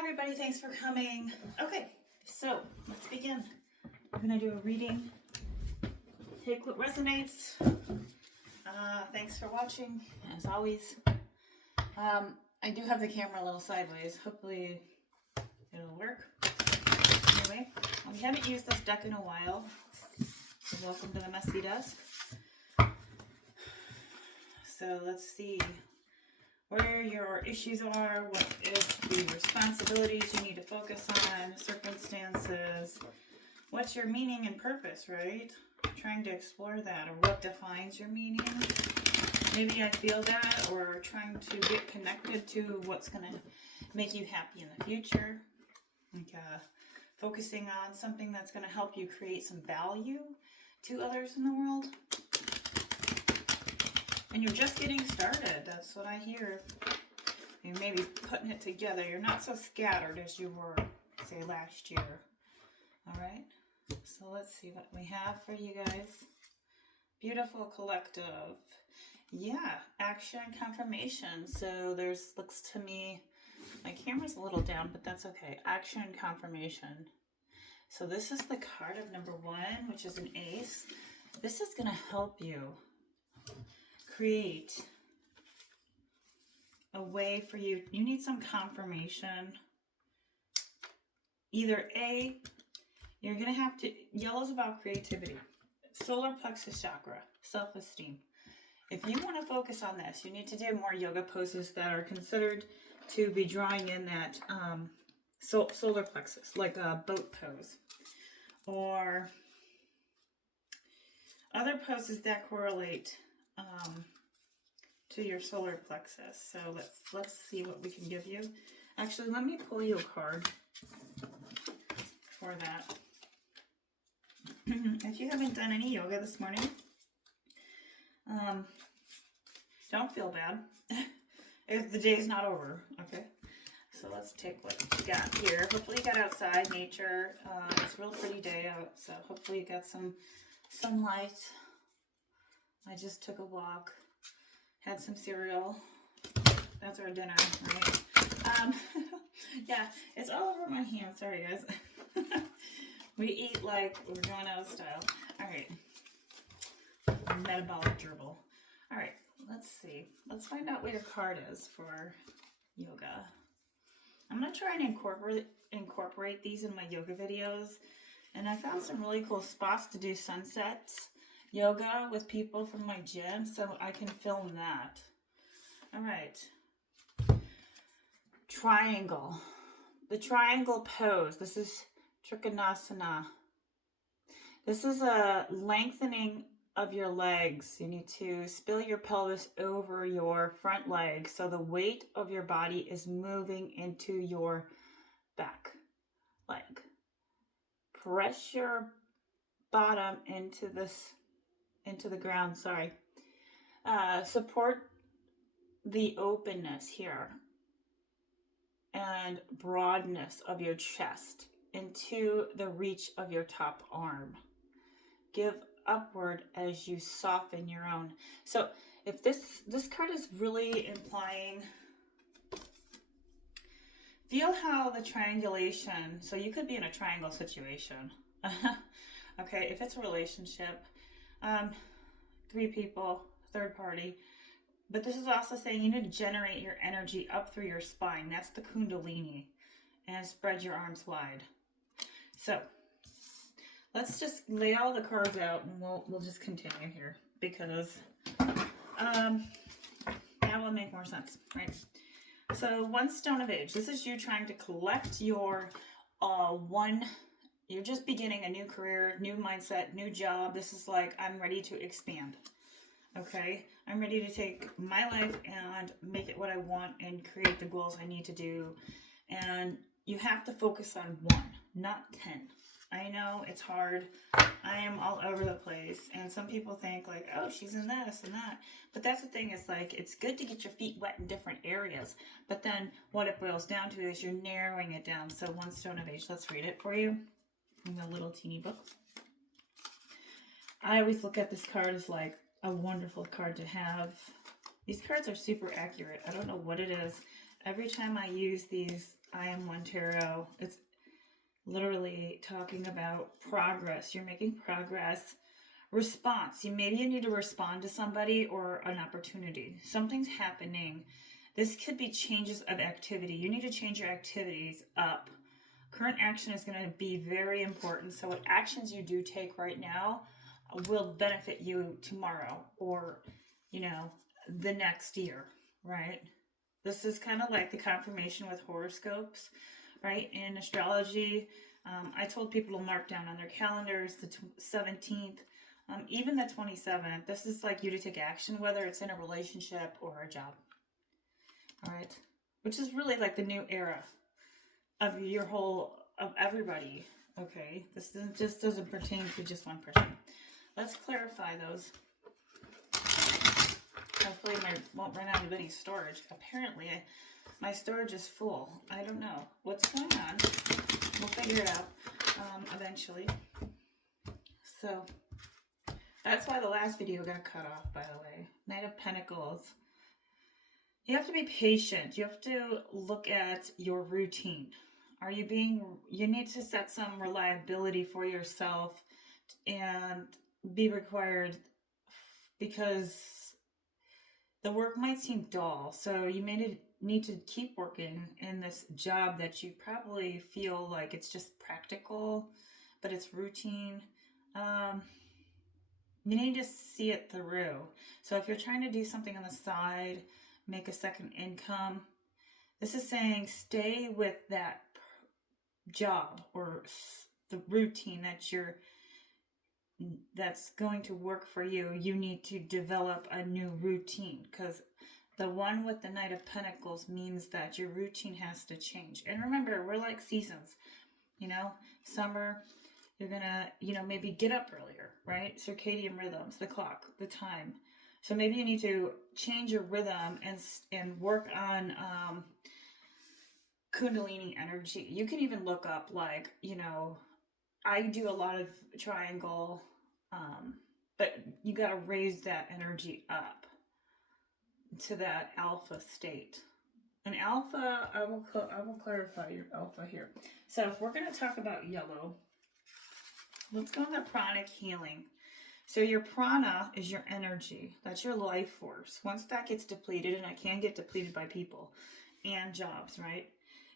everybody, thanks for coming. Okay, so let's begin. We're gonna do a reading. Take what resonates. Thanks for watching, as always. I do have the camera a little sideways. Hopefully it'll work. Anyway, we haven't used this deck in a while. So welcome to the messy desk. So let's see where your issues are, what is the responsibilities you need to focus on, circumstances, what's your meaning and purpose, right? Trying to explore that, or what defines your meaning. Maybe I feel that, or trying to get connected to what's going to make you happy in the future. Like focusing on something that's going to help you create some value to others in the world. And you're just getting started. That's what I hear. You may be putting it together. You're not so scattered as you were, say, last year. All right. So let's see what we have for you guys. Beautiful collective. Yeah, action confirmation. So there's, looks to me, my camera's a little down, but that's okay. Action confirmation. So this is the card of number 1, which is an ace. This is going to help you create a way for you. You need some confirmation. Either A, you're going to have to, yellow's about creativity. Solar plexus chakra, self-esteem. If you want to focus on this, you need to do more yoga poses that are considered to be drawing in that solar plexus, like a boat pose. Or other poses that correlate to your solar plexus. So let's see what we can give you. Actually, let me pull you a card for that. If you haven't done any yoga this morning, don't feel bad if the day's not over. Okay, so let's take what you got here. Hopefully you got outside, nature. It's a real pretty day out, so hopefully you got some sunlight. I just took a walk, had some cereal. That's our dinner, right? Yeah, it's all over my hands. Sorry, guys. We eat like we're going out of style. All right. Metabolic gerbil. All right, let's see. Let's find out what your card is for yoga. I'm going to try and incorporate these in my yoga videos. And I found some really cool spots to do sunsets yoga with people from my gym, so I can film that. All right. Triangle. The triangle pose. This is Trikonasana. This is a lengthening of your legs. You need to spill your pelvis over your front leg so the weight of your body is moving into your back leg. Press your bottom into the ground, sorry. Support the openness here and broadness of your chest into the reach of your top arm. Give upward as you soften your own. So if this card is really implying, feel how the triangulation, so you could be in a triangle situation. Okay, if it's a relationship, 3 people, third party, but this is also saying you need to generate your energy up through your spine. That's the Kundalini, and spread your arms wide. So let's just lay all the cards out, and we'll just continue here, because that will make more sense, right? So 1 stone of age. This is you trying to collect your you're just beginning a new career, new mindset, new job. This is like, I'm ready to expand. Okay, I'm ready to take my life and make it what I want and create the goals I need to do. And you have to focus on 1, not 10. I know it's hard. I am all over the place. And some people think like, oh, she's in this and that. But that's the thing, is like, it's good to get your feet wet in different areas. But then what it boils down to is you're narrowing it down. So 1 stone of age. Let's read it for you in the little teeny book. I always look at this card as like a wonderful card to have. These cards are super accurate. I don't know what it is. Every time I use these I Am One Tarot. It's literally talking about progress. You're making progress. Response. Maybe you need to respond to somebody or an opportunity. Something's happening. This could be changes of activity. You need to change your activities up. Current action is going to be very important. So what actions you do take right now will benefit you tomorrow or, the next year, right? This is kind of like the confirmation with horoscopes, right? In astrology, I told people to mark down on their calendars the 17th, even the 27th. This is like you to take action, whether it's in a relationship or a job. All right. Which is really like the new era of of everybody. Okay. This just doesn't pertain to just one person. Let's clarify those. Hopefully I won't run out of any storage. Apparently my storage is full. I don't know what's going on. We'll figure it out eventually. So that's why the last video got cut off, by the way. Knight of Pentacles. You have to be patient. You have to look at your routine. You need to set some reliability for yourself and be required, because the work might seem dull. So you may need to keep working in this job that you probably feel like it's just practical, but it's routine. You need to see it through. So if you're trying to do something on the side, make a second income, this is saying stay with that job or the routine that's going to work for you. You need to develop a new routine, because the one with the Knight of Pentacles means that your routine has to change. And remember, we're like seasons. Summer, you're gonna, maybe get up earlier, right? Circadian rhythms, the clock, the time. So maybe you need to change your rhythm and work on Kundalini energy. You can even look up, like, I do a lot of triangle, but you got to raise that energy up to that alpha state. An alpha, I will clarify your alpha here. So if we're going to talk about yellow, let's go into pranic healing. So your prana is your energy. That's your life force. Once that gets depleted, and it can get depleted by people and jobs, right?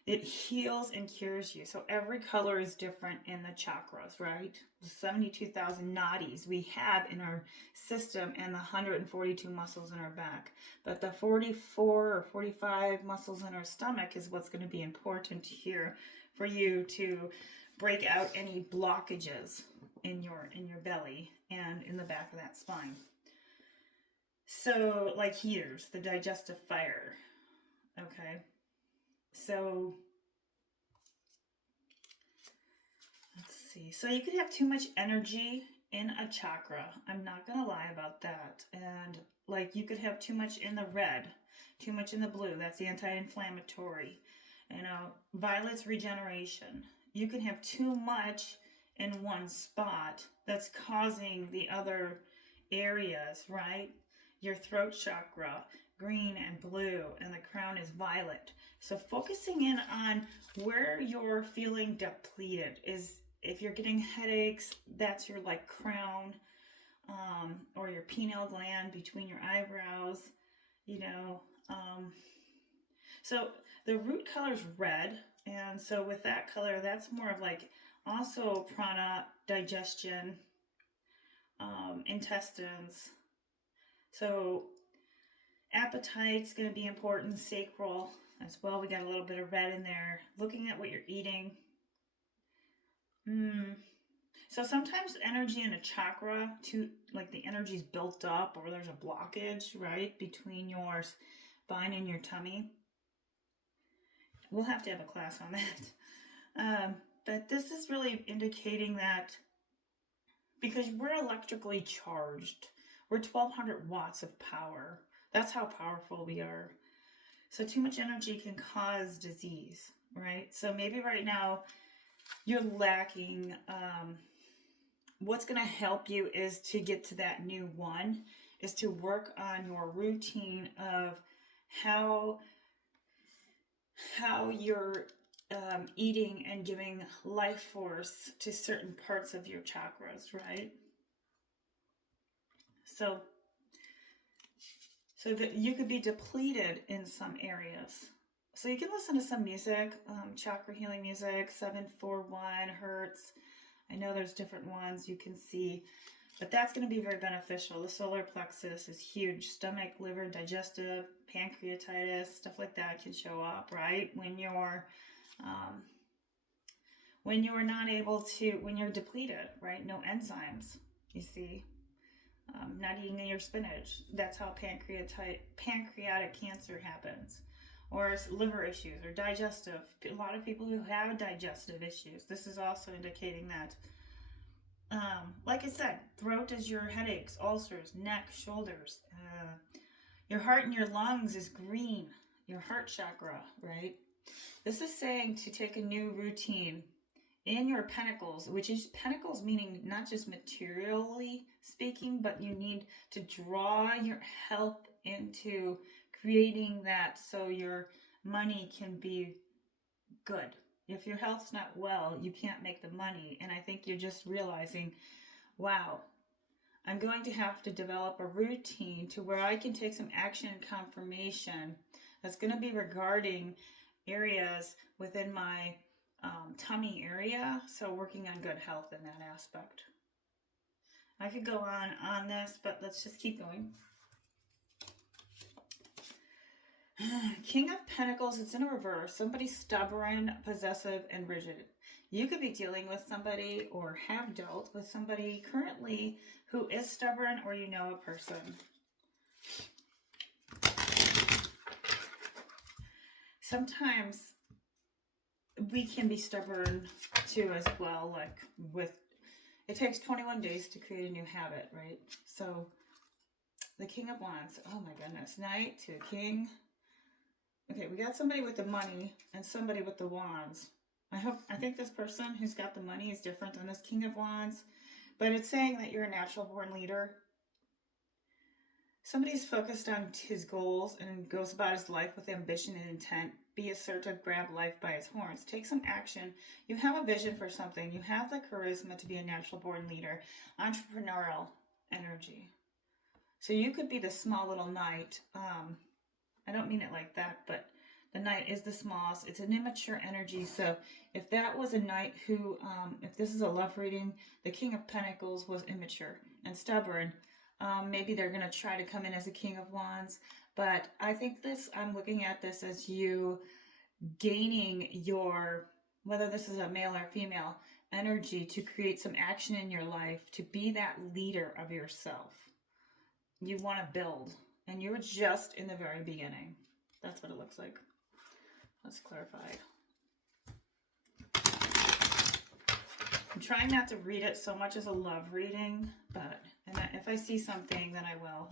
It heals and cures you. So every color is different in the chakras, right? The 72,000 nadis we have in our system and the 142 muscles in our back. But the 44 or 45 muscles in our stomach is what's going to be important here for you to break out any blockages in your belly and in the back of that spine. So like heaters, the digestive fire. Okay. So let's see. So you could have too much energy in a chakra. I'm not going to lie about that. And like you could have too much in the red, too much in the blue. That's the anti-inflammatory. Violet's regeneration. You can have too much in one spot that's causing the other areas, right? Your throat chakra, green and blue, and the crown is violet. So focusing in on where you're feeling depleted is, if you're getting headaches, that's your like crown, or your pineal gland between your eyebrows, So the root color is red, and so with that color, that's more of like also prana, digestion, intestines. So appetite's going to be important, sacral as well. We got a little bit of red in there. Looking at what you're eating. So sometimes energy in a chakra, like the energy's built up, or there's a blockage, right, between your spine and your tummy. We'll have to have a class on that. But this is really indicating that because we're electrically charged, we're 1,200 watts of power. That's how powerful we are. So too much energy can cause disease, right? So maybe right now you're lacking. What's going to help you is to get to that new one, is to work on your routine of how you're eating and giving life force to certain parts of your chakras, right? So, so that you could be depleted in some areas. So you can listen to some music, chakra healing music, 741 hertz. I know there's different ones you can see, but that's going to be very beneficial. The solar plexus is huge. Stomach, liver, digestive, pancreatitis, stuff like that can show up, right? Um, when you're not able to, when you're depleted, right? No enzymes, you see. Not eating your spinach. That's how pancreatic cancer happens. Or liver issues or digestive. A lot of people who have digestive issues, this is also indicating that. Like I said, throat is your headaches, ulcers, neck, shoulders. Your heart and your lungs is green. Your heart chakra, right? This is saying to take a new routine in your pentacles, which is pentacles meaning not just materially speaking, but you need to draw your health into creating that so your money can be good. If your health's not well, you can't make the money. And I think you're just realizing, wow, I'm going to have to develop a routine to where I can take some action and confirmation that's going to be regarding areas within my tummy area. So working on good health in that aspect. I could go on this, but let's just keep going. King of Pentacles, it's in a reverse. Somebody stubborn, possessive, and rigid. You could be dealing with somebody or have dealt with somebody currently who is stubborn, or you know a person. Sometimes we can be stubborn too as well, like with, it takes 21 days to create a new habit, right? So the King of Wands, oh my goodness, Knight to King. Okay, we got somebody with the money and somebody with the wands. I think this person who's got the money is different than this King of Wands, but it's saying that you're a natural born leader. Somebody's focused on his goals and goes about his life with ambition and intent. Be assertive, grab life by its horns. Take some action. You have a vision for something. You have the charisma to be a natural born leader. Entrepreneurial energy. So you could be the small little knight. I don't mean it like that, but the knight is the smallest. It's an immature energy. So if that was a knight who, if this is a love reading, the King of Pentacles was immature and stubborn. Maybe they're going to try to come in as a King of Wands. But I think I'm looking at this as you gaining your, whether this is a male or female, energy to create some action in your life, to be that leader of yourself. You want to build. And you're just in the very beginning. That's what it looks like. Let's clarify. I'm trying not to read it so much as a love reading, but if I see something, then I will.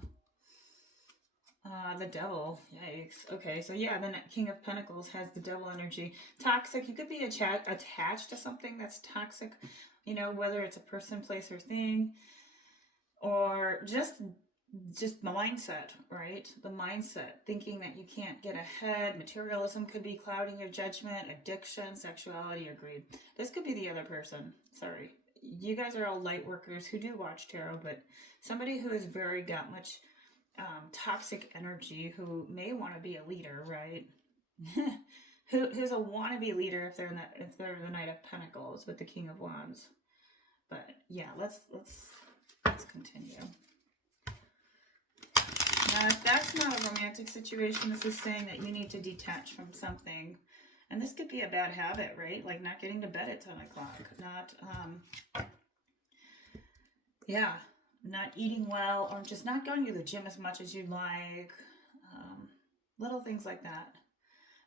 The devil. Yikes. Okay, so yeah, then King of Pentacles has the devil energy. Toxic. You could be attached to something that's toxic, you know, whether it's a person, place, or thing, or just mindset, right? The mindset, thinking that you can't get ahead. Materialism could be clouding your judgment. Addiction, sexuality, or greed. This could be the other person. Sorry. You guys are all light workers who do watch tarot, but somebody who has got much toxic energy, who may want to be a leader, right? Who's a wannabe leader if they're the Knight of Pentacles with the King of Wands. But yeah, let's continue. Now, if that's not a romantic situation, this is saying that you need to detach from something. And this could be a bad habit, right? Like not getting to bed at 10 o'clock. Not eating well, or just not going to the gym as much as you'd like. Little things like that.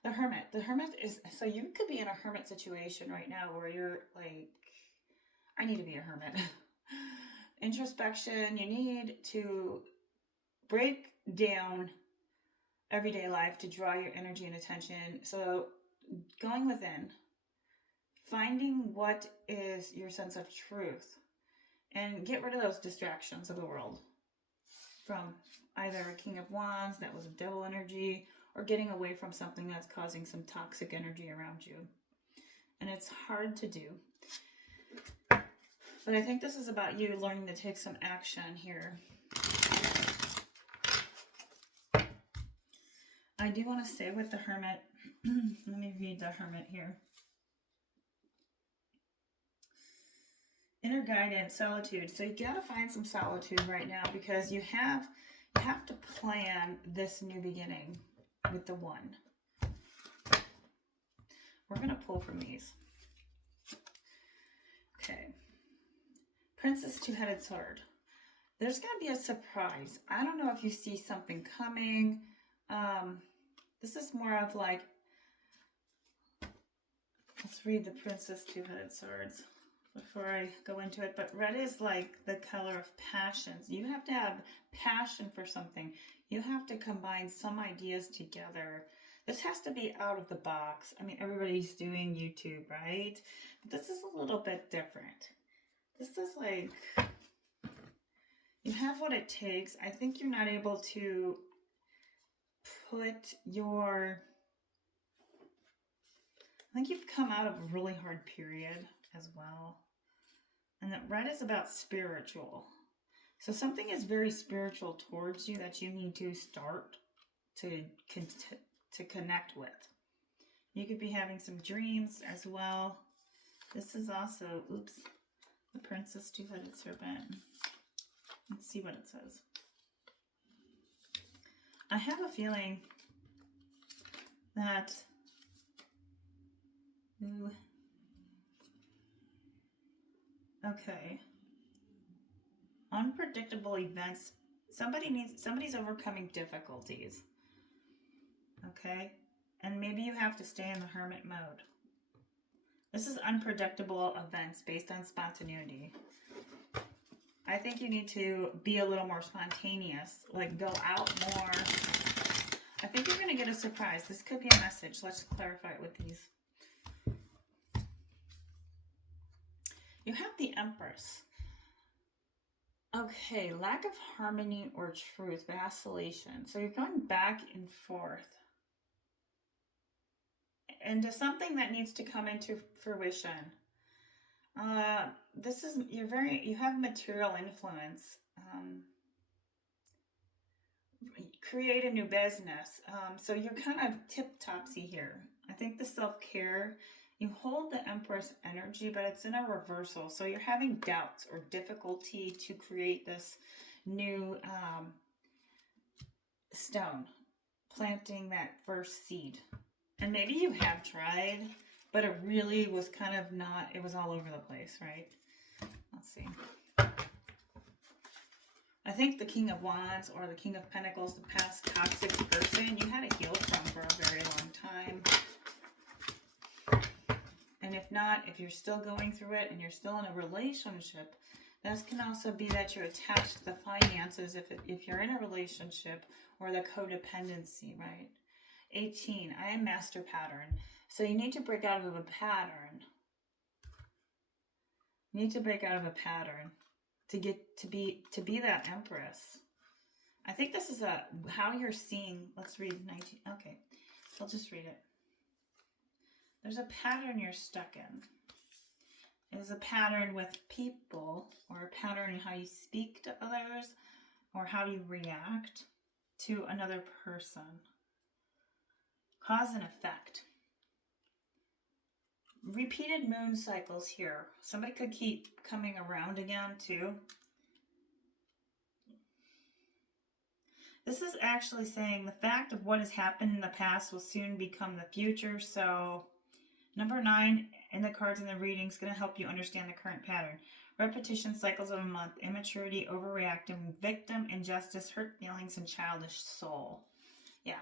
The Hermit. The Hermit is, so you could be in a hermit situation right now where you're like, I need to be a hermit. Introspection. You need to break down everyday life to draw your energy and attention. So going within, finding what is your sense of truth, and get rid of those distractions of the world, from either a King of Wands that was a devil energy, or getting away from something that's causing some toxic energy around you. And it's hard to do. But I think this is about you learning to take some action here. I do want to stay with the Hermit. Let me read the Hermit here. Inner guidance, solitude. So you gotta find some solitude right now because you have to plan this new beginning with the one. We're gonna pull from these. Okay. Princess Two-Headed Sword. There's gonna be a surprise. I don't know if you see something coming. This is more of like, let's read the Princess Two-Headed Swords before I go into it. But red is like the color of passions. You have to have passion for something. You have to combine some ideas together. This has to be out of the box. I mean, everybody's doing YouTube, right? But this is a little bit different. This is like, you have what it takes. I think you're not able to put your, I think you've come out of a really hard period as well. And that red is about spiritual. So something is very spiritual towards you that you need to start to connect with. You could be having some dreams as well. This is also, oops, the Princess Two-Headed Serpent. Let's see what it says. I have a feeling that, ooh, okay, unpredictable events. Somebody's overcoming difficulties. Okay, and maybe you have to stay in the hermit mode. This is unpredictable events based on spontaneity. I think you need to be a little more spontaneous, like go out more. I think you're going to get a surprise. This could be a message. Let's clarify it with these. You have the Empress. Okay, lack of harmony or truth, vacillation. So you're going back and forth into something that needs to come into fruition. This is, you have material influence. Create a new business. So you're kind of tip-topsy here. I think the self-care, you hold the Empress energy, but it's in a reversal. So you're having doubts or difficulty to create this new stone, planting that first seed. And maybe you have tried, but it really was kind of not, it was all over the place, right? Let's see. I think the King of Wands or the King of Pentacles, the past toxic person, you had to heal from for a very long time. And if not, if you're still going through it and you're still in a relationship, this can also be that you're attached to the finances if you're in a relationship, or the codependency, right? 18, I am master pattern. So you need to break out of a pattern. You need to break out of a pattern to get to be that Empress. I think this is how you're seeing. Let's read 19. Okay, I'll just read it. There's a pattern you're stuck in. There's a pattern with people, or a pattern in how you speak to others, or how you react to another person. Cause and effect. Repeated moon cycles here. Somebody could keep coming around again too. This is actually saying the fact of what has happened in the past will soon become the future. So number 9 in the cards in the reading is going to help you understand the current pattern. Repetition cycles of a month, immaturity, overreacting, victim, injustice, hurt feelings, and childish soul. Yeah.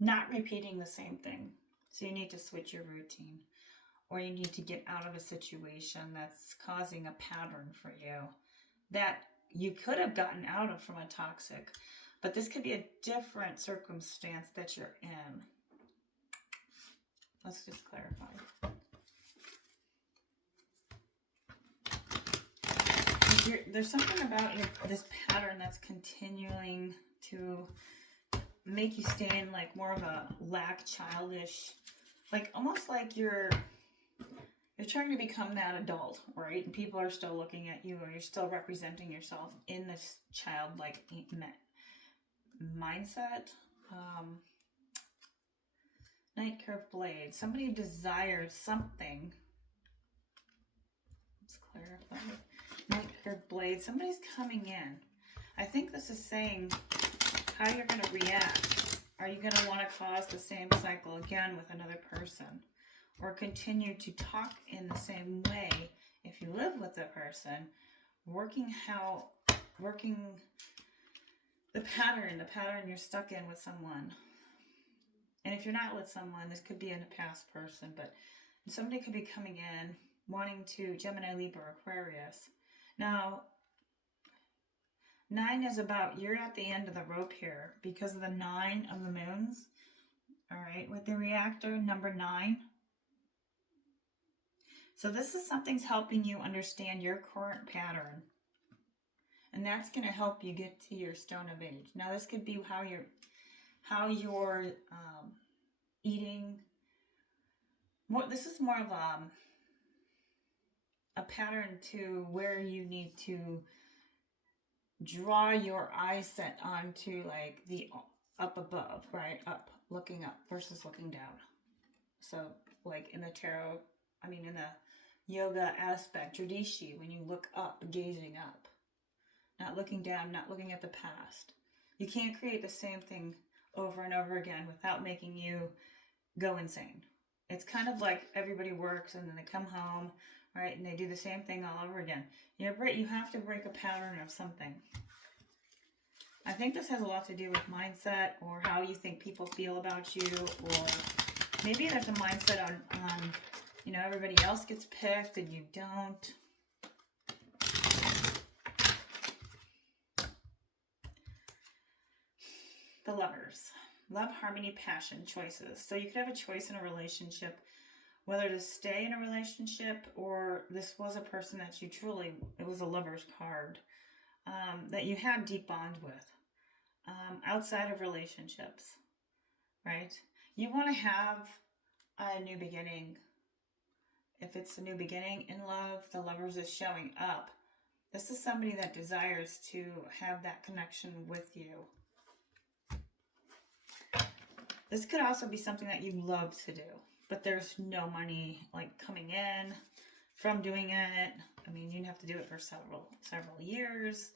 Not repeating the same thing. So you need to switch your routine, or you need to get out of a situation that's causing a pattern for you that you could have gotten out of from a toxic, but this could be a different circumstance that you're in. Let's just clarify. There's something about this pattern that's continuing to make you stay in like more of a childish, like almost like you're trying to become that adult, right? And people are still looking at you, or you're still representing yourself in this childlike mindset. Night curved blade. Somebody desires something. Let's clarify. Night curved blade. Somebody's coming in. I think this is saying how you're going to react. Are you going to want to cause the same cycle again with another person? Or continue to talk in the same way if you live with the person, working the pattern you're stuck in with someone. And if you're not with someone, this could be in a past person, but somebody could be coming in wanting to Gemini, Libra, Aquarius. Now, 9 is about, you're at the end of the rope here because of the 9 of the moons. All right, with the reactor, number 9. So this is something's helping you understand your current pattern. And that's going to help you get to your stone of age. Now, this could be how you're eating. This is more of a pattern to where you need to draw your eye set onto like the up above, right? Up, looking up versus looking down. So like in the tarot, in the yoga aspect, Tradishi, when you look up, gazing up, not looking down, not looking at the past. You can't create the same thing over and over again without making you go insane. It's kind of like everybody works and then they come home, right, and they do the same thing all over again. You have to break a pattern of something. I think this has a lot to do with mindset or how you think people feel about you, or maybe there's a mindset on everybody else gets picked and you don't. The Lovers. Love, harmony, passion, choices. So you could have a choice in a relationship, whether to stay in a relationship, or this was a person that you truly, it was a lover's card, that you had deep bond with, outside of relationships, right? You want to have a new beginning. If it's a new beginning in love, the Lovers is showing up. This is somebody that desires to have that connection with you. This could also be something that you love to do, but there's no money like coming in from doing it. You'd have to do it for several years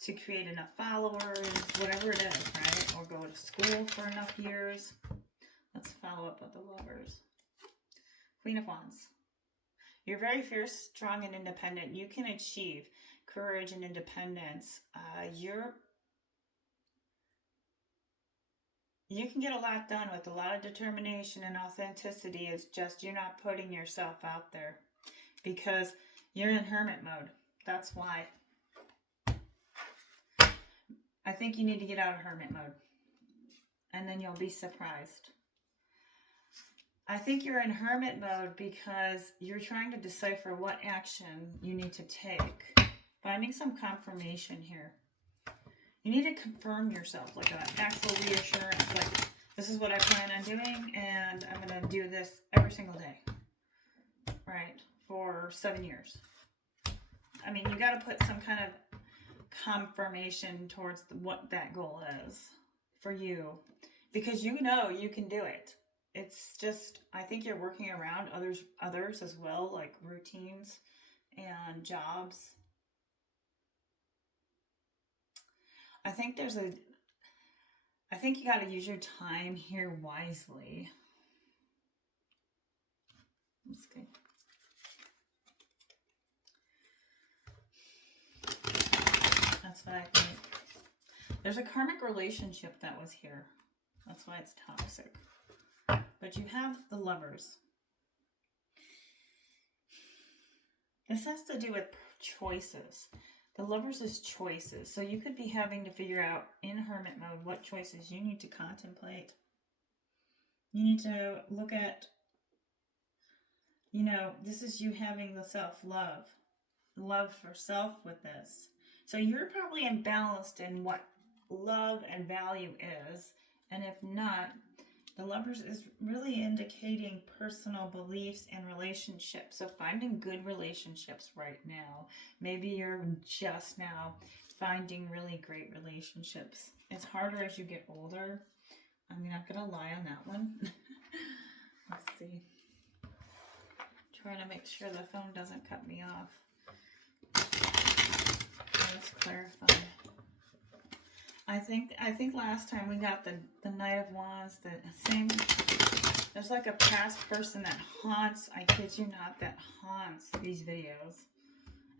to create enough followers, whatever it is, right? Or go to school for enough years. Let's follow up with the Lovers. Queen of Wands. You're very fierce, strong, and independent. You can achieve courage and independence. You can get a lot done with a lot of determination and authenticity. It's just you're not putting yourself out there because you're in hermit mode. That's why. I think you need to get out of hermit mode, and then you'll be surprised. I think you're in hermit mode because you're trying to decipher what action you need to take. Finding some confirmation here. You need to confirm yourself, like an actual reassurance, like this is what I plan on doing, and I'm going to do this every single day, right, for 7 years. You got to put some kind of confirmation towards what that goal is for you, because you know you can do it. It's just, I think you're working around others as well, like routines and jobs. I think you got to use your time here wisely. That's good. That's what I think. There's a karmic relationship that was here. That's why it's toxic. But you have the Lovers. This has to do with choices. The Lovers is choices. So you could be having to figure out in hermit mode what choices you need to contemplate. You need to look at, this is you having the self-love. Love for self with this. So you're probably imbalanced in what love and value is And if not, the Lovers is really indicating personal beliefs and relationships. So finding good relationships right now. Maybe you're just now finding really great relationships. It's harder as you get older. I'm not going to lie on that one. Let's see. Trying to make sure the phone doesn't cut me off. Let's clarify. I think last time we got the Knight of Wands, the same. There's like a past person that haunts. I kid you not, that haunts these videos.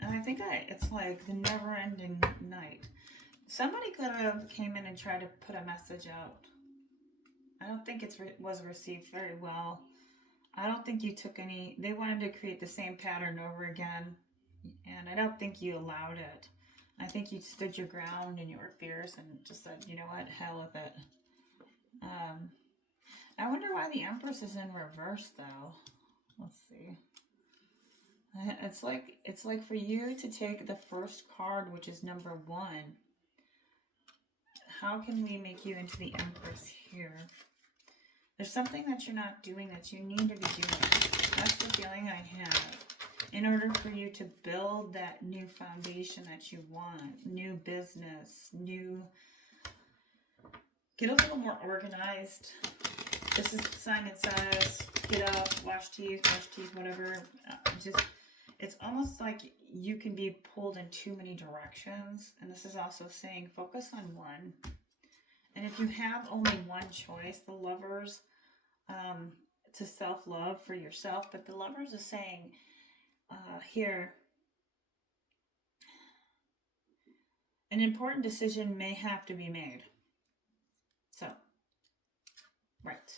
And I think it's like the never-ending night. Somebody could have came in and tried to put a message out. I don't think it was received very well. I don't think you took any. They wanted to create the same pattern over again, and I don't think you allowed it. I think you stood your ground and you were fierce and just said, you know what, hell with it. I wonder why the Empress is in reverse though. Let's see. It's like for you to take the first card, which is number 1. How can we make you into the Empress here? There's something that you're not doing that you need to be doing. That's the feeling I have. In order for you to build that new foundation that you want, new business, get a little more organized. This is Simon Says, get up, wash teeth, whatever. It's almost like you can be pulled in too many directions. And this is also saying focus on one. And if you have only one choice, the Lovers, to self-love for yourself, but the Lovers is saying here, an important decision may have to be made. So, right.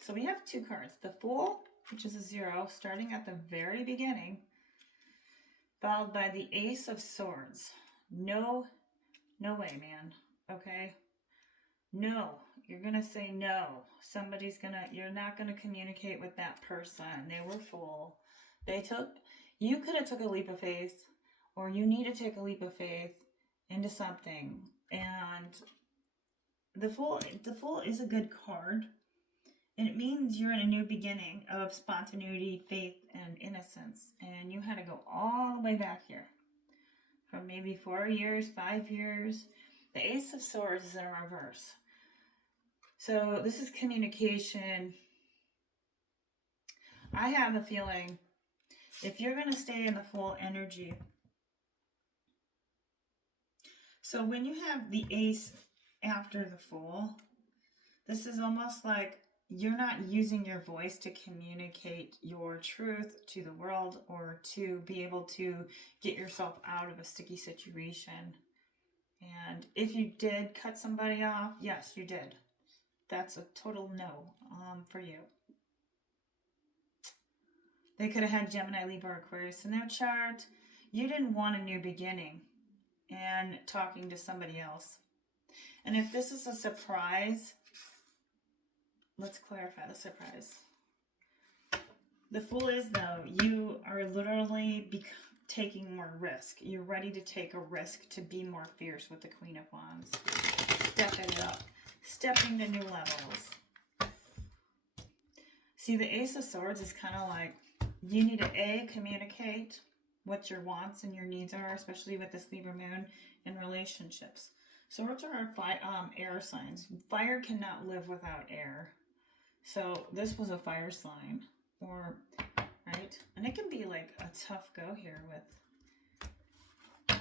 So we have 2 cards. The Fool, which is a 0, starting at the very beginning, followed by the Ace of Swords. No way, man. Okay? No. You're going to say no. You're not going to communicate with that person. They were full. You could have took a leap of faith, or you need to take a leap of faith into something. And the Fool is a good card. And it means you're in a new beginning of spontaneity, faith, and innocence. And you had to go all the way back here. From maybe 4 years, 5 years. The Ace of Swords is in reverse. So this is communication. I have a feeling if you're going to stay in the Fool energy. So when you have the Ace after the Fool, this is almost like you're not using your voice to communicate your truth to the world or to be able to get yourself out of a sticky situation. And if you did cut somebody off, yes, you did. That's a total no for you. They could have had Gemini, Libra, Aquarius in their chart. You didn't want a new beginning and talking to somebody else. And if this is a surprise, let's clarify the surprise. The Fool is, though, you are literally taking more risk. You're ready to take a risk to be more fierce with the Queen of Wands. Stepping it up. Stepping to new levels. See, the Ace of Swords is kind of like, you need to communicate what your wants and your needs are, especially with this Libra moon in relationships. Swords are air signs. Fire cannot live without air. So this was a fire sign, right? And it can be like a tough go here with,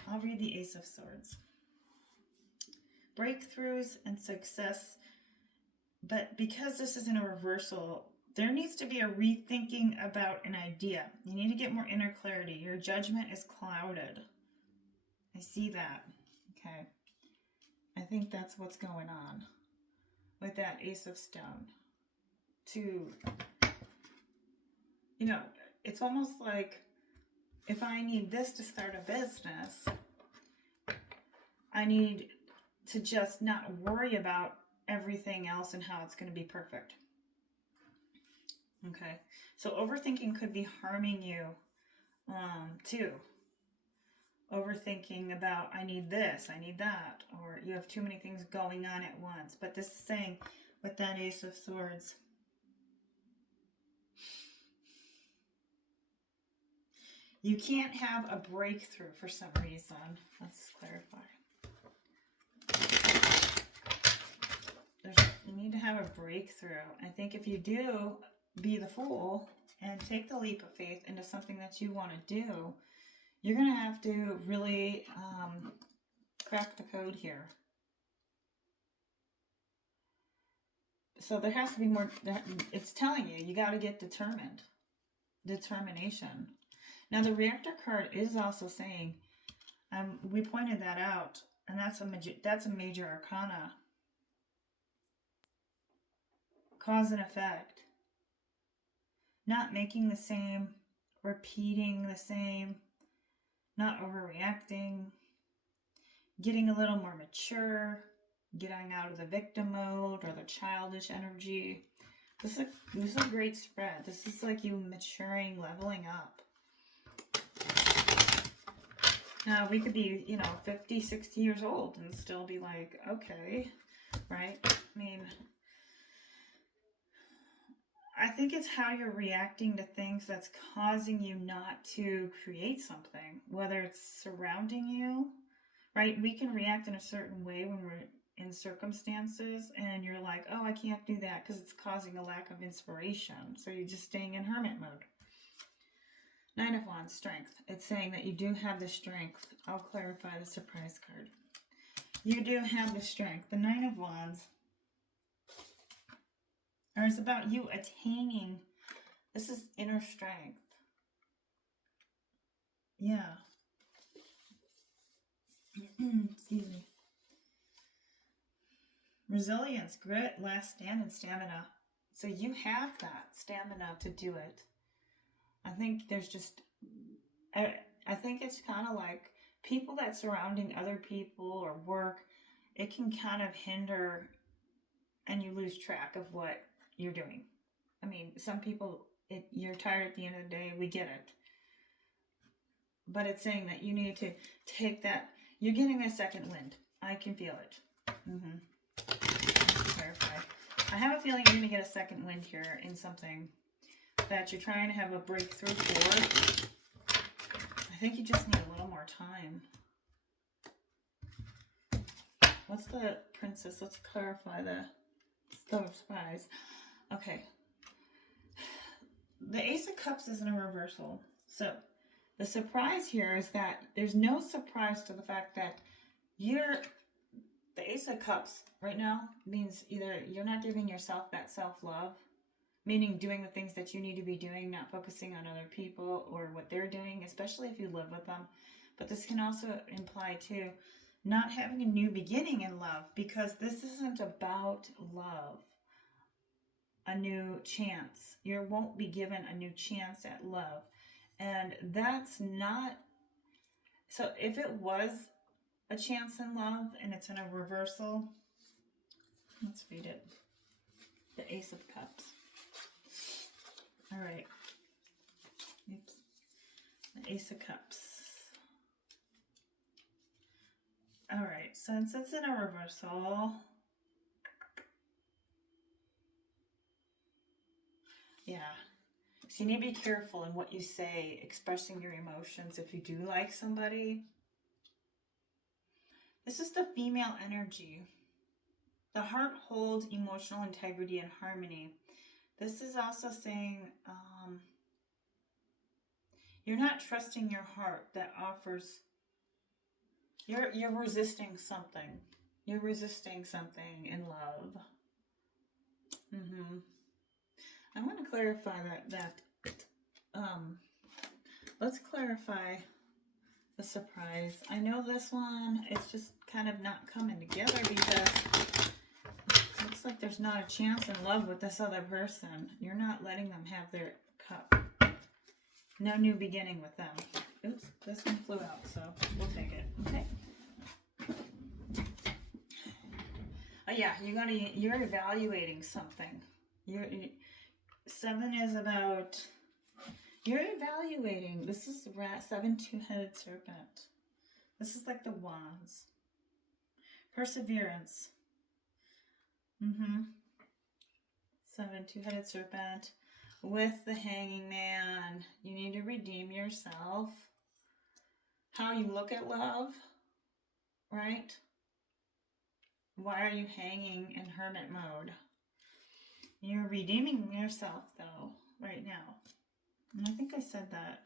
I'll read the Ace of Swords. Breakthroughs and success, but because this is in a reversal, there needs to be a rethinking about an idea. You need to get more inner clarity. Your judgment is clouded. I see that. Okay. I think that's what's going on with that Ace of Stone. It's almost like if I need this to start a business, I need to just not worry about everything else and how it's going to be perfect. Okay, so overthinking could be harming you too. overthinking about, I need this, I need that, or you have too many things going on at once. But this is saying with that Ace of Swords, you can't have a breakthrough for some reason. Let's clarify. You need to have a breakthrough. I think if you do, be the fool and take the leap of faith into something that you want to do, you're going to have to really crack the code here. So there has to be more. It's telling you, you got to get determined. Determination. Now the Reactor card is also saying, we pointed that out, and that's a major arcana. Cause and effect. Not making the same, repeating the same, not overreacting, getting a little more mature, getting out of the victim mode or the childish energy. This is a great spread. This is like you maturing, leveling up. Now, we could be, 50, 60 years old and still be like, okay, right? I mean, I think it's how you're reacting to things that's causing you not to create something, whether it's surrounding you, right? We can react in a certain way when we're in circumstances and you're like, oh, I can't do that because it's causing a lack of inspiration. So you're just staying in hermit mode. Nine of Wands, strength. It's saying that you do have the strength. I'll clarify the surprise card. You do have the strength. The Nine of Wands. Or it's about you attaining. This is inner strength. Yeah. Excuse me. Resilience, grit, last stand, and stamina. So you have that stamina to do it. I think there's just, I think it's kind of like people that surrounding other people or work, it can kind of hinder and you lose track of what you're doing. I mean, some people, you're tired at the end of the day, we get it. But it's saying that you need to take that, you're getting a second wind. I can feel it. Clarify. I have a feeling you're going to get a second wind here in something that you're trying to have a breakthrough for. I think you just need a little more time. What's the princess? Let's clarify the surprise. Okay. The Ace of Cups is in a reversal. So the surprise here is that there's no surprise to the fact that the Ace of Cups right now means either you're not giving yourself that self-love, meaning doing the things that you need to be doing, not focusing on other people or what they're doing, especially if you live with them. But this can also imply too, not having a new beginning in love, because this isn't about love. A new chance. You won't be given a new chance at love. And that's not, so if it was a chance in love and it's in a reversal, let's read it. The Ace of Cups. All right. Oops. The Ace of Cups. All right. Since it's in a reversal, yeah. So you need to be careful in what you say, expressing your emotions if you do like somebody. This is the female energy. The heart holds emotional integrity and harmony. This is also saying you're not trusting your heart that offers. You're resisting something. You're resisting something in love. I'm going to clarify that. Let's clarify the surprise. I know this one, it's just kind of not coming together because it looks like there's not a chance in love with this other person. You're not letting them have their cup. No new beginning with them. Oops, this one flew out, so we'll take it. Okay. Oh yeah, you're evaluating something. Seven is about, you're evaluating. This is the 7 two-headed serpent. This is like the Wands. Perseverance. 7, two-headed serpent. With the Hanging Man, you need to redeem yourself. How you look at love, right? Why are you hanging in hermit mode? You're redeeming yourself, though, right now. And I think I said that.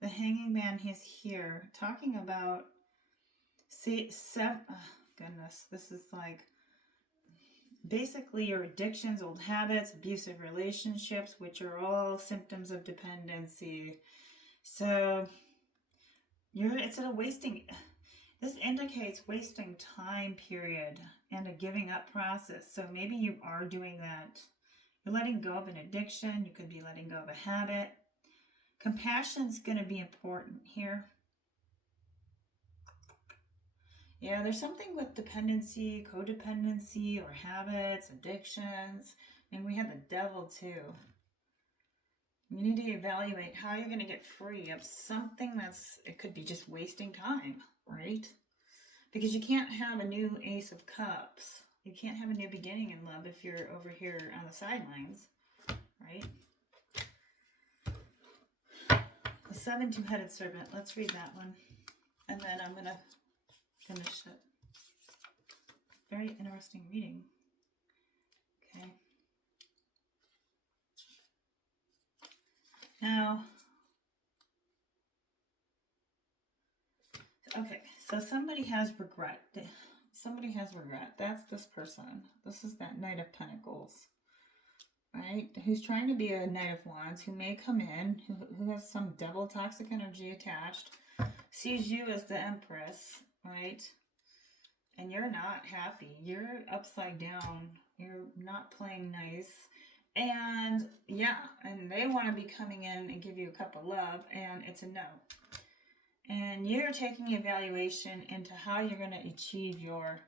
The Hanging Man, he's here talking about, goodness, this is like basically your addictions, old habits, abusive relationships, which are all symptoms of dependency. So it's a wasting, this indicates wasting time period and a giving up process. So maybe you are doing that. You're letting go of an addiction. You could be letting go of a habit. Compassion's going to be important here. Yeah, there's something with dependency, codependency, or habits, addictions. I mean, we have the devil too. You need to evaluate how you're going to get free of something it could be just wasting time, right? Because you can't have a new Ace of Cups. You can't have a new beginning in love if you're over here on the sidelines, right? The 7, two-headed serpent. Let's read that one. And then I'm going to finish it. Very interesting reading. Okay. Now, okay, so somebody has regret. Somebody has regret. That's this person. This is that Knight of Pentacles, right? Who's trying to be a Knight of Wands, who may come in, who has some devil toxic energy attached, sees you as the Empress, right? And you're not happy. You're upside down. You're not playing nice. And yeah, and they want to be coming in and give you a cup of love, and it's a no. And you're taking evaluation into how you're going to achieve your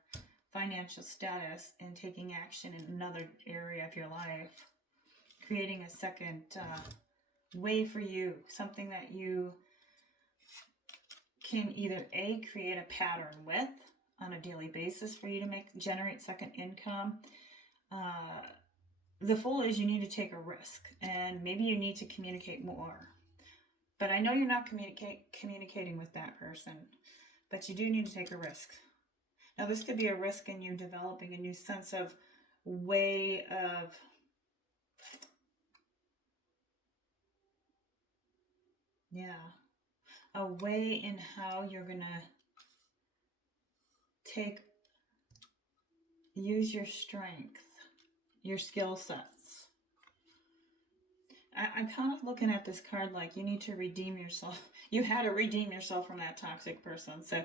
financial status and taking action in another area of your life. Creating a second way for you. Something that you can either A, create a pattern with on a daily basis for you to generate second income. The Fool is you need to take a risk, and maybe you need to communicate more. But I know you're not communicating with that person, but you do need to take a risk. Now, this could be a risk in you developing a new sense of way of a way in how you're going to use your strength, your skill sets. I'm kind of looking at this card like you need to redeem yourself. You had to redeem yourself from that toxic person. So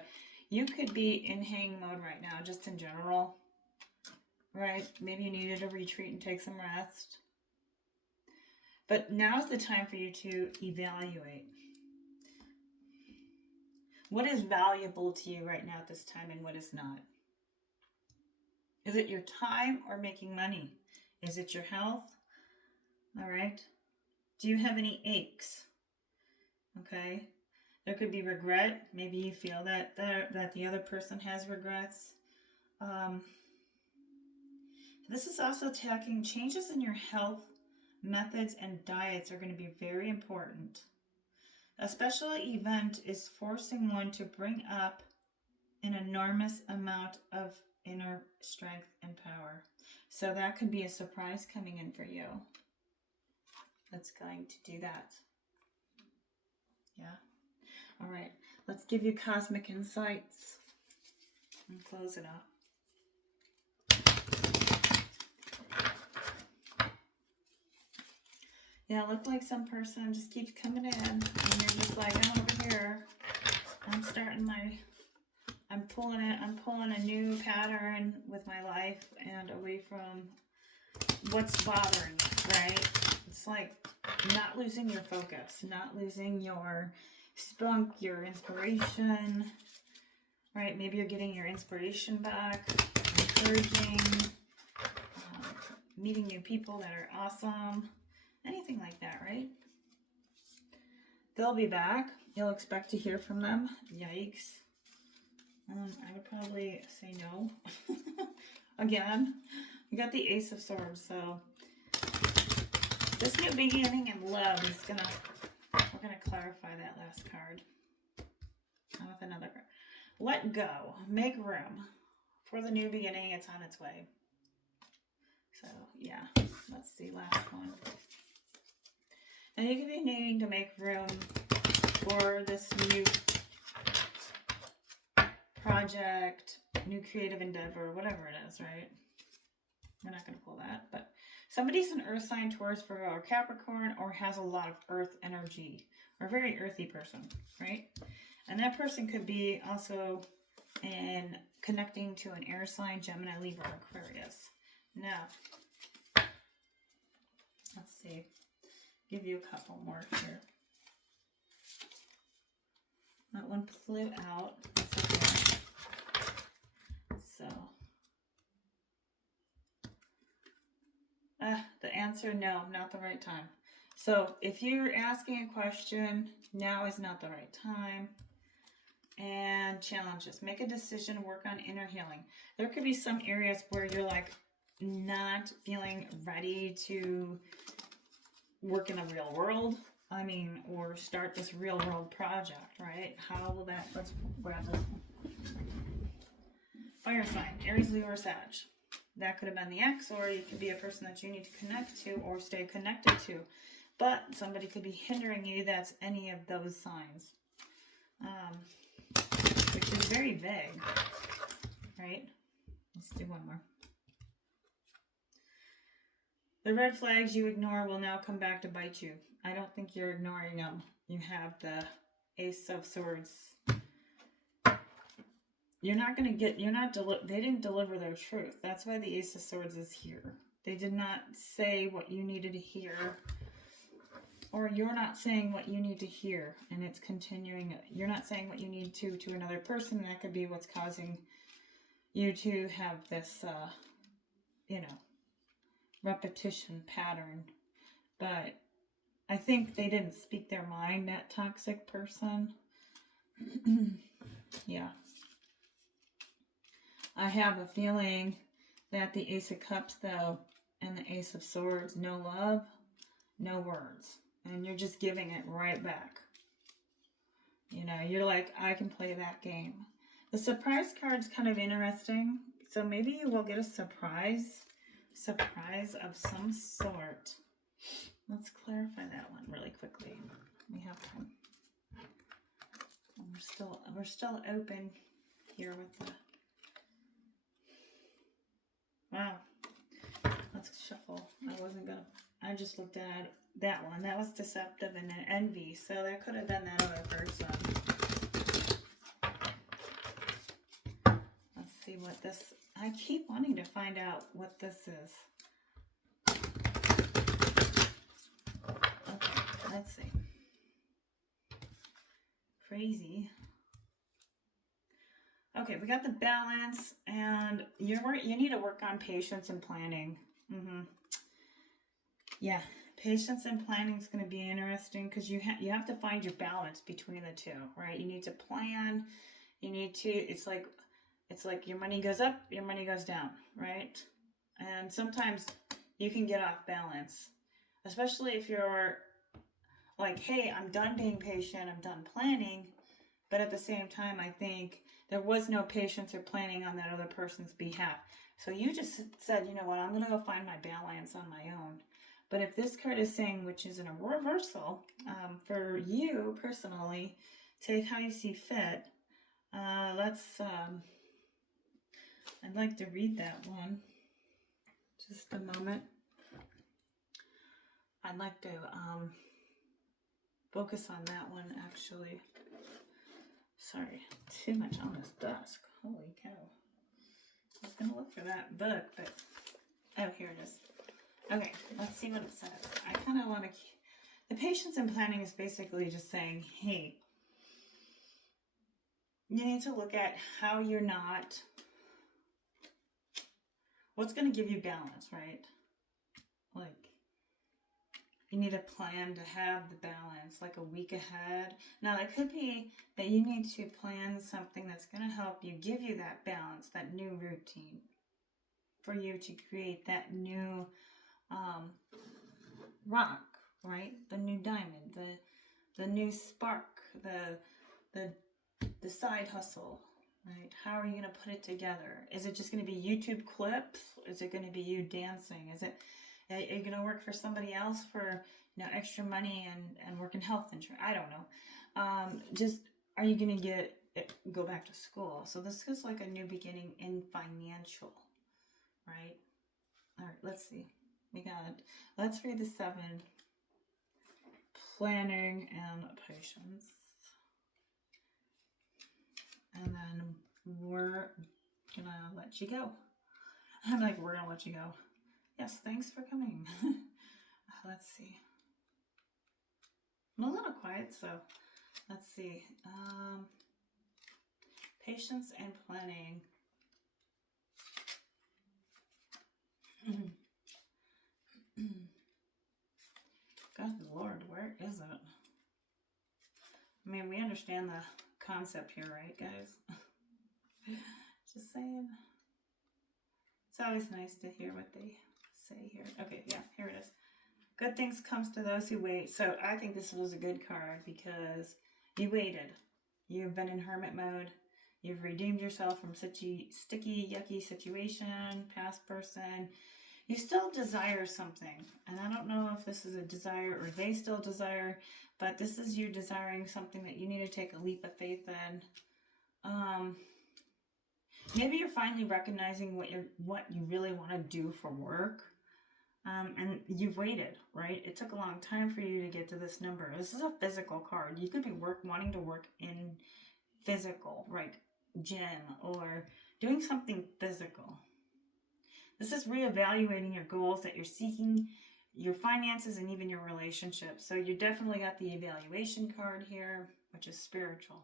you could be in hang mode right now, just in general, right? Maybe you needed a retreat and take some rest. But now's the time for you to evaluate. What is valuable to you right now at this time and what is not? Is it your time or making money? Is it your health? All right. Do you have any aches? Okay. There could be regret. Maybe you feel that the other person has regrets. This is also attacking changes in your health methods and diets are going to be very important. A special event is forcing one to bring up an enormous amount of inner strength and power. So that could be a surprise coming in for you. That's going to do that. Yeah. All right. Let's give you cosmic insights and close it up. Yeah, look like some person just keeps coming in and you're just like, I'm over here. I'm pulling a new pattern with my life and away from what's bothering you, right? It's like not losing your focus, not losing your spunk, your inspiration, right? Maybe you're getting your inspiration back, encouraging, meeting new people that are awesome, anything like that, right? They'll be back. You'll expect to hear from them. Yikes. I would probably say no. Again, we got the Ace of Swords, so this new beginning in love is gonna, we're gonna clarify that last card. And with another card. Let go, make room for the new beginning. It's on its way. So yeah, let's see, last one. And you could be needing to make room for this new project, new creative endeavor, whatever it is, right? We're not going to pull that, but somebody's an earth sign, Taurus, Virgo, or Capricorn, or has a lot of earth energy, or a very earthy person, right? And that person could be also in connecting to an air sign, Gemini, Libra, Aquarius. Now, let's see. Give you a couple more here. That one flew out. Okay. So, the answer, no, not the right time. So, if you're asking a question, now is not the right time. And challenges. Make a decision, work on inner healing. There could be some areas where you're like not feeling ready to work in the real world. I mean, or start this real world project, right? How will that, let's grab this one. Fire sign, Aries, Leo, or Sag. That could have been the ex, or it could be a person that you need to connect to or stay connected to. But somebody could be hindering you. That's any of those signs. Which is very vague, right? Let's do one more. The red flags you ignore will now come back to bite you. I don't think you're ignoring them. You have the Ace of Swords. You're not going to get, they didn't deliver their truth. That's why the Ace of Swords is here. They did not say what you needed to hear. Or you're not saying what you need to hear. And it's continuing. You're not saying what you need to another person. And that could be what's causing you to have this, repetition pattern. But I think they didn't speak their mind, that toxic person. Yeah. I have a feeling that the Ace of Cups, though, and the Ace of Swords, no love, no words. And you're just giving it right back. You know, you're like, I can play that game. The surprise card's kind of interesting. So maybe you will get a surprise of some sort. Let's clarify that one really quickly. We have time. And we're still open here with the. Wow. Let's shuffle. I just looked at that one. That was deceptive and an envy. So that could have been that other person. Let's see what this. I keep wanting to find out what this is. Okay, let's see. Crazy. Okay, we got the balance, and you need to work on patience and planning. Yeah, patience and planning is going to be interesting because you have to find your balance between the two, right? You need to plan. You need to. It's like your money goes up, your money goes down, right? And sometimes you can get off balance, especially if you're like, hey, I'm done being patient, I'm done planning, but at the same time, I think there was no patience or planning on that other person's behalf. So you just said, you know what, I'm going to go find my balance on my own. But if this card is saying, which is in a reversal, for you personally, take how you see fit. I'd like to read that one. Just a moment. I'd like to focus on that one, actually. Sorry, too much on this desk. Holy cow. I was going to look for that book, but... Oh, here it is. Okay, let's see what it says. I kind of want to... The patience and planning is basically just saying, hey, you need to look at how you're not... What's going to give you balance, right? Like, You need a plan to have the balance, like a week ahead. Now, it could be that you need to plan something that's going to help you, give you that balance, that new routine, for you to create that new rock, right? The new diamond, the new spark, the side hustle, right? How are you going to put it together? Is it just going to be YouTube clips? Is it going to be you dancing? Are you going to work for somebody else for, you know, extra money and work in health insurance? I don't know. Just, are you going to go back to school? So this is like a new beginning in financial, right? All right, let's see. Let's read the 7. Planning and patience. And then we're gonna let you go. I'm like, we're gonna let you go. Yes, thanks for coming. Let's see. I'm a little quiet, so let's see. Patience and planning. God Lord, where is it? I mean, we understand the concept here, right, guys? Just saying. It's always nice to hear what they say here. Okay, yeah, here it is. Good things comes to those who wait. So I think this was a good card because you waited. You've been in hermit mode. You've redeemed yourself from such a sticky, yucky situation, past person. You still desire something. And I don't know if this is a desire or they still desire, but this is you desiring something that you need to take a leap of faith in. Maybe you're finally recognizing what you really want to do for work. And you've waited, right? It took a long time for you to get to this number. This is a physical card. You could be wanting to work in physical, like gym or doing something physical. This is reevaluating your goals that you're seeking, your finances, and even your relationships. So you definitely got the evaluation card here, which is spiritual.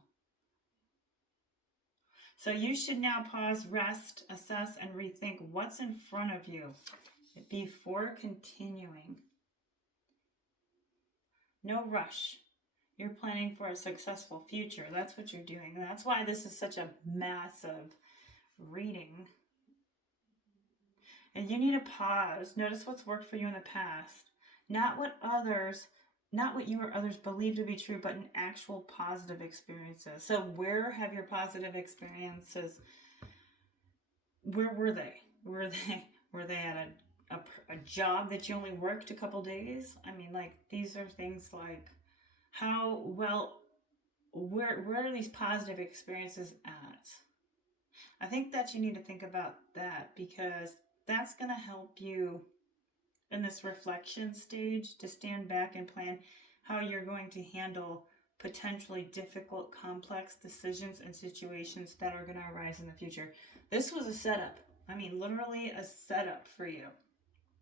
So you should now pause, rest, assess, and rethink what's in front of you before continuing. No rush. You're planning for a successful future. That's what you're doing. That's why this is such a massive reading. And you need to pause. Notice what's worked for you in the past. Not what you or others believe to be true, but in actual positive experiences. So where have your positive experiences, where were they? Were they at a job that you only worked a couple days? I mean, like, these are things like, how well, where are these positive experiences at? I think that you need to think about that, because that's going to help you in this reflection stage to stand back and plan how you're going to handle potentially difficult, complex decisions and situations that are going to arise in the future. This was a setup. I mean, literally a setup for you.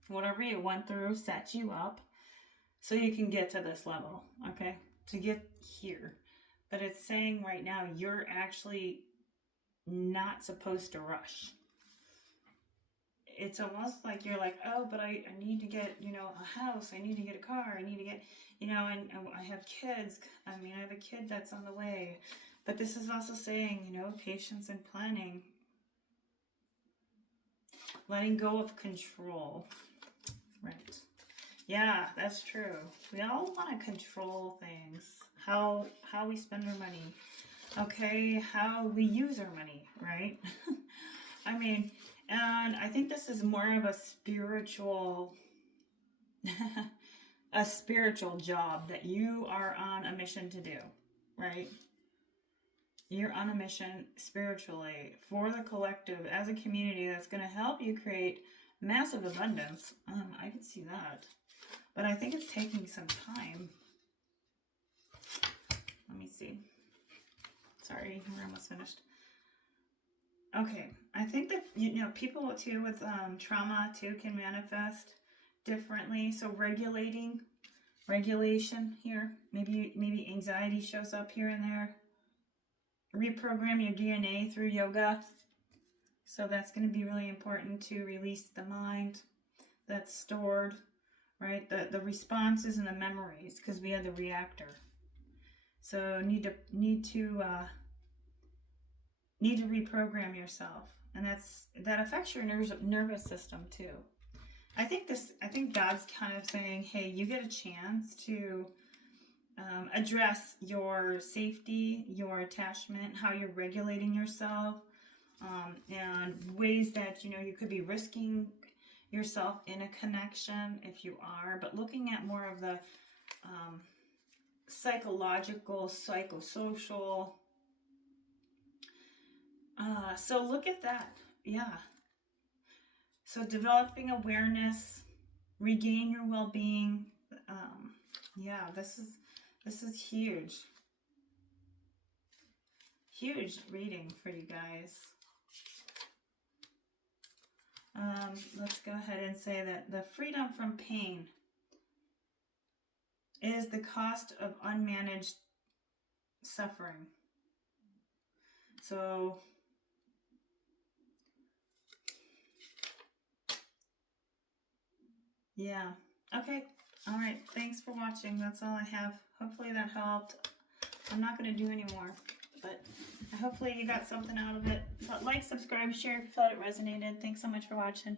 Whatever you went through set you up so you can get to this level, okay? To get here. But it's saying right now you're actually not supposed to rush. It's almost like you're like, oh, but I need to get, a house. I need to get a car. I need to get, and I have kids. I mean, I have a kid that's on the way. But this is also saying, patience and planning. Letting go of control. Right. Yeah, that's true. We all want to control things. How we spend our money. Okay, how we use our money, right? I mean, and I think this is more of a spiritual job that you are on a mission to do, right? You're on a mission spiritually for the collective as a community that's going to help you create massive abundance. I could see that. But I think it's taking some time. Let me see. Sorry, we're almost finished. Okay, I think that, people too with trauma too can manifest differently. So regulation here. Maybe anxiety shows up here and there. Reprogram your DNA through yoga. So that's going to be really important to release the mind that's stored, right? The responses and the memories, because we are the reactor. So need to reprogram yourself, and that affects your nervous system too. I think God's kind of saying, hey, you get a chance to address your safety, your attachment, how you're regulating yourself, and ways that you could be risking yourself in a connection if you are, but looking at more of the psychological, psychosocial. So look at that. Yeah. So developing awareness, regain your well-being. Yeah, this is huge. Huge reading for you guys. Let's go ahead and say that the freedom from pain is the cost of unmanaged suffering. So yeah. Okay. All right. Thanks for watching. That's all I have. Hopefully that helped. I'm not going to do any more, but hopefully you got something out of it. Like, subscribe, share if you thought it resonated. Thanks so much for watching.